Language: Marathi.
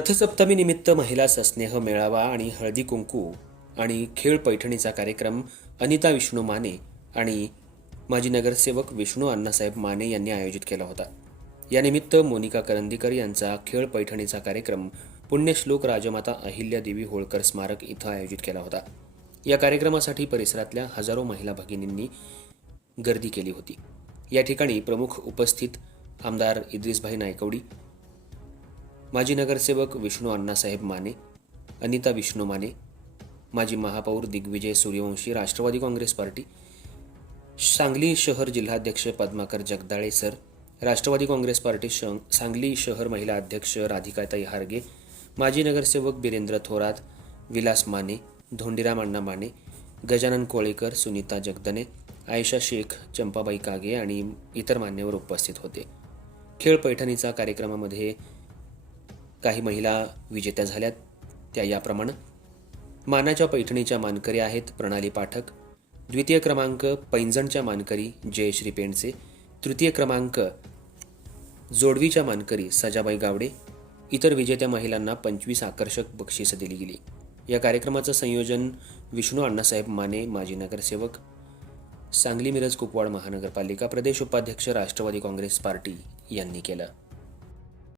रथसप्तमीनिमित्त महिला सस्नेह मेळावा आणि हळदी कुंकू आणि खेळ पैठणीचा कार्यक्रम अनिता विष्णू माने आणि माजी नगरसेवक विष्णू अण्णासाहेब माने यांनी आयोजित केला होता. यानिमित्त मोनिका करंदीकर यांचा खेळ पैठणीचा कार्यक्रम पुण्यश्लोक राजमाता अहिल्यादेवी होळकर स्मारक इथं आयोजित केला होता. या कार्यक्रमासाठी परिसरातल्या हजारो महिला भगिनींनी गर्दी केली होती. या ठिकाणी प्रमुख उपस्थित आमदार इद्रिसभाई नायकवडी, माजी नगरसेवक विष्णू अण्णासाहेब माने, अनिता विष्णू माने, माजी महापौर दिग्विजय सूर्यवंशी राष्ट्रवादी काँग्रेस पार्टी, सांगली शहर जिल्हाध्यक्ष पद्माकर जगदाळे सर राष्ट्रवादी काँग्रेस पार्टी, सांगली शहर महिला अध्यक्ष राधिकाताई हारगे, माजी नगरसेवक बिरेंद्र थोरात, विलास माने, धोंडीराम अण्णा माने, गजानन कोळेकर, सुनीता जगदने, आयशा शेख, चंपाबाई कागे आणि इतर मान्यवर उपस्थित होते. खेळ पैठणीचा कार्यक्रमामध्ये काही महिला विजेत्या झाल्यात. त्या याप्रमाणे: मानाच्या पैठणीच्या मानकरी आहेत प्रणाली पाठक, द्वितीय क्रमांक पैंजणच्या मानकरी जयश्री पेंडसे, तृतीय क्रमांक जोडवीच्या मानकरी सजाबाई गावडे. इतर विजेत्या महिलांना 25 आकर्षक बक्षिसं दिली गेली. या कार्यक्रमाचं संयोजन विष्णू अण्णासाहेब माने, माजी नगरसेवक, सांगली मिरज कुपवाड महानगरपालिका, प्रदेश उपाध्यक्ष राष्ट्रवादी काँग्रेस पार्टी यांनी केलं.